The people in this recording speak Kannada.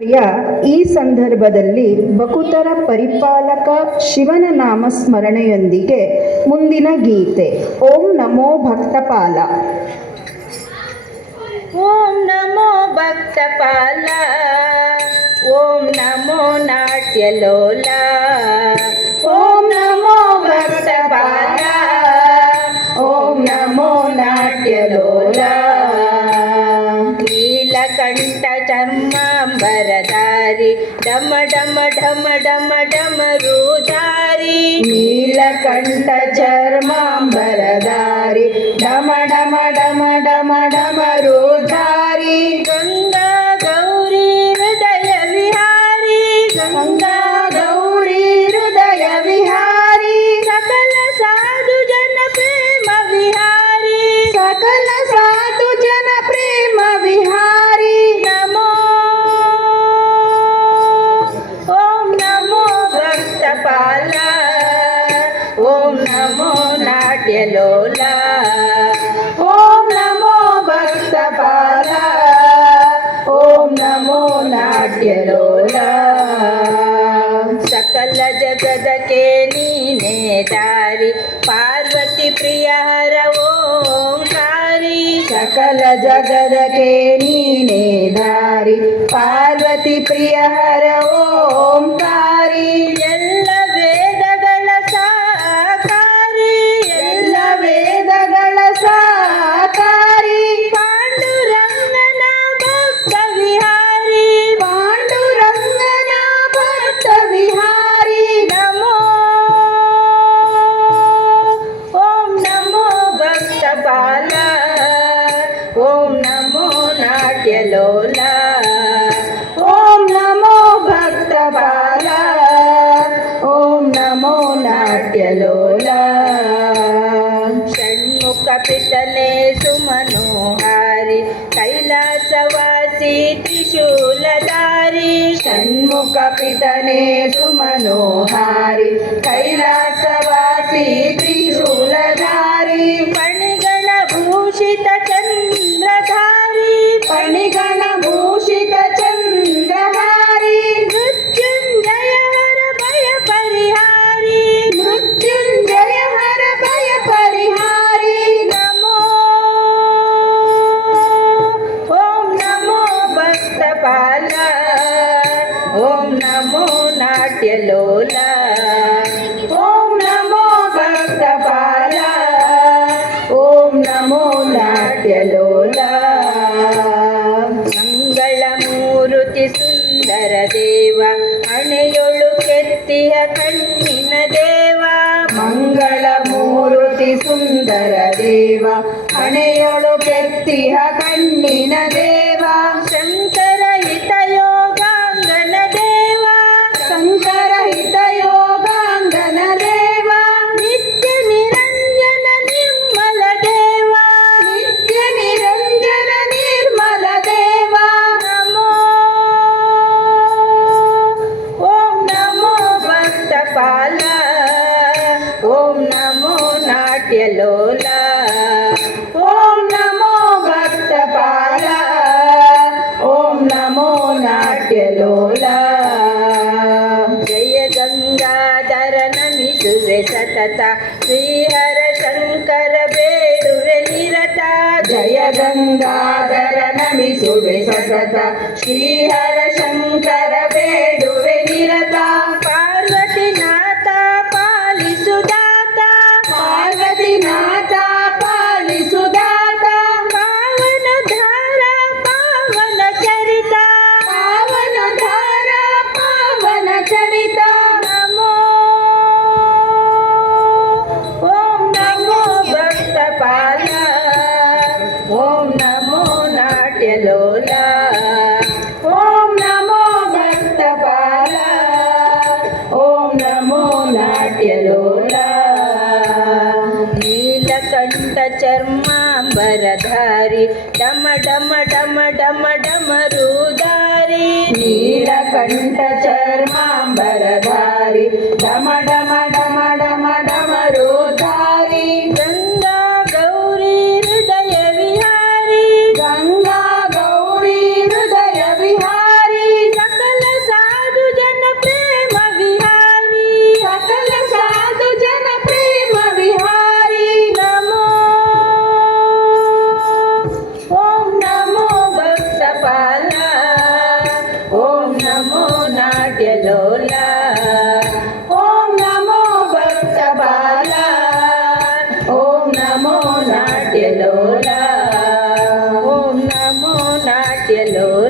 ಪ್ರಿಯ ಈ ಸಂದರ್ಭದಲ್ಲಿ ಬಕುತರ ಪರಿಪಾಲಕ ಶಿವನ ನಾಮ ಸ್ಮರಣೆಯೊಂದಿಗೆ ಮುಂದಿನ ಗೀತೆ ಓಂ ನಮೋ ಭಕ್ತಪಾಲ. ಓಂ ನಮೋ ಭಕ್ತಪಾಲ, ಓಂ ನಮೋ ನಾಟ್ಯಲೋಲ, ಓಂ ನಮೋ ಭಕ್ತಪಾಲ, ಓಂ ನಮೋ ನಾಟ್ಯಲೋಲ. ನೀಲಕಂಠ ಚರ್ಮಾಂಬರಧಾರಿ, ಡಮ ಡಮ ಡಮ ಡಮ ಡಮರುಧಾರಿ. ನೀಲಕಂಠ ಚರ್ಮಾಂಬರಧಾರಿ, ಡಮ ಡಮ ಡಮ ಡಮ ಡಮರುಧಾರಿ. ಗಂಗಾ ಗೌರಿ ಹೃದಯ ವಿಹಾರಿ, ಗಂಗಾ ಗೌರಿ ಹೃದಯ ವಿಹಾರಿ. ಸಕಲ ಸಾಧು ಜನ ಪ್ರೇಮ ವಿಹಾರಿ, ಸಕಲ ಸಾಧು ಜನ ಪ್ರೇಮ ವಿಹಾರಿ. ನಮೋ ಓಂ ನಮೋ ಭಕ್ತಪಾಲ, ಓಂ ನಮೋ ನಾಟ್ಯಲೋಲ, ಓಂ ನಮೋ ಭಕ್ತಪಾಲ, ಓಂ ನಮೋ ನಾಟ್ಯಲೋಲ. ಸಕಲ ಜಗದಕ್ಕೆ ನೀನೇ ದಾರಿ, ಪಾರ್ವತಿ ಪ್ರಿಯ ಹರ ಓಂಕಾರಿ. ಸಕಲ ಜಗದಕ್ಕೆ ನೀನೇ ದಾರಿ, ಪಾರ್ವತಿ ಪ್ರಿಯ ಹರ ಓಂಕಾರಿ. ಎಲ್ಲ ವೇದಗಳ ಸಾಕಾರಿ, ಎಲ್ಲ ವೇದಗಳ ಸಾಕಾರಿ. ಪಾಂಡುರಂಗನ ಭಕ್ತ ವಿಹಾರಿ, ಪಾಂಡುರಂಗನ ಭಕ್ತ ವಿಹಾರಿ. ನಮೋ ಓಂ ನಮೋ ಭಕ್ತಪಾಲ, ಓಂ ನಮೋ ನಾಟ್ಯಲೋಲ, ಓಂ ನಮೋ ಭಕ್ತಪಾಲ, ಓಂ ನಮೋ ನಾಟ್ಯಲೋಲ. ಷಣ್ಮುಖ ಪಿತನೆ ಸುಮನೋಹಾರಿ, ಕೈಲಾಸವಾಸಿ ತ್ರಿಶೂಲಧಾರಿ. ಷಣ್ಮುಖ ಪಿತನೆ ಸುಮನೋಹಾರಿ, ಕೈಲಾಸವಾಸಿ ತ್ರಿಶೂಲಧಾರಿ. ಫಣಿಗಣ ಭೂಷಿತ ಚಂದ್ರಧಾರಿ, ಫಣಿಗಣ ಭೂಷಿತ ಚಂದ್ರಹಾರಿ. ಮೃತ್ಯುಂಜಯ ಹರ ಭಯ ಪರಿಹಾರಿ, ಮೃತ್ಯುಂಜಯ ಹರ ಭಯ ಪರಿಹಾರಿ. ನಮೋ ಓಂ ನಮೋ ಭಕ್ತಪಾಲ, ಓಂ ನಮೋ ನಾಟ್ಯಲೋಲ, ಓಂ ನಮೋ ಭಕ್ತಪಾಲ, ಓಂ ನಮೋ ನಾಟ್ಯಲೋಲ. ಮಂಗಳ ಮೂರುತಿ ಸುಂದರ ದೇವ, ಹಣೆಯೊಳು ಕೆತ್ತಿಯ ಕಣ್ಣಿನ ದೇವ. ಮಂಗಳ ಮೂರುತಿ ಸುಂದರ ದೇವ, ಹಣೆಯೊಳು ಕೆತ್ತಿಹ ಕಣ್ಣಿನ ದೇವ. ಶಂಕರ ಹಿತ ಯೋಗಾಂಗನ ದೇವ, ಶಂಕರ ಹಿತ ಯೋಗಾಂಗನ ದೇವ. ನಿತ್ಯ ನಿರಂಜನ ನಿರ್ಮಲ ದೇವ, ನಿತ್ಯ ನಿರಂಜನ ನಿರ್ಮಲ ದೇವ. ನಮೋ ಓಂ ನಮೋ ಭಕ್ತಪಾಲ, ಓಂ ನಮೋ ನಾಟ್ಯಲೋಲ, ಓಂ ನಮೋ ಭಕ್ತಪಾಲ, ಓಂ ನಮೋ ನಾಟ್ಯಲೋಲ. ಜಯ ಗಂಗಾಧರ ನಮಿಸುವೆ ಸತತ, ಶ್ರೀಹರ ಶಂಕರ ಬೇಡುವೆ ನಿರತ. ಜಯ ಗಂಗಾಧರ ನಮಿಸುವೆ ಸತತ, ಶ್ರೀಹರ ಶಂಕರ ಬೇಡುವೆ ನಿರತ. ಪಾರ್ವತಿನಾಥ ಪಾಲಿಸುದಾತ, ಪಾರ್ವತಿನಾಥ ಪಾಲಿಸುದಾತ. ಪಾವನ ಧಾರ ಪಾವನ ಚರಿತ, ಪಾವನ ಧಾರ ಪಾವನ ಚರಿತ. ನಮೋ ಓಂ ನಮೋ ಭಕ್ತಪಾಲ, ಓಂ ನಮೋ ನಾಟ್ಯಲೋಲ, ಓಂ ನಮೋ ಭಕ್ತಪಾಲ, ಓಂ ನಮೋ ನಾಟ್ಯಲೋಲ. ನೀಲಕಂಠ ಚರ್ಮಾಂಬರಧಾರಿ, ಡಮ ಡಮ ಡಮ ಡಮ ಡಮರುಧಾರಿ. ನೀಲಕಂಠ ಚರ್ಮಾಂಬರಧಾರಿ, ಡಮ ಡಮ ಡಮ ಡಮ ಡಮರುಧಾರಿ. ಗಂಗಾ ಗೌರಿ ಹೃದಯ ವಿಹಾರಿ, ಗಂಗಾ ಗೌರಿ ಹೃದಯ ವಿಹಾರಿ. ಸಕಲ ಹಾಸ್ಯಲೋಲ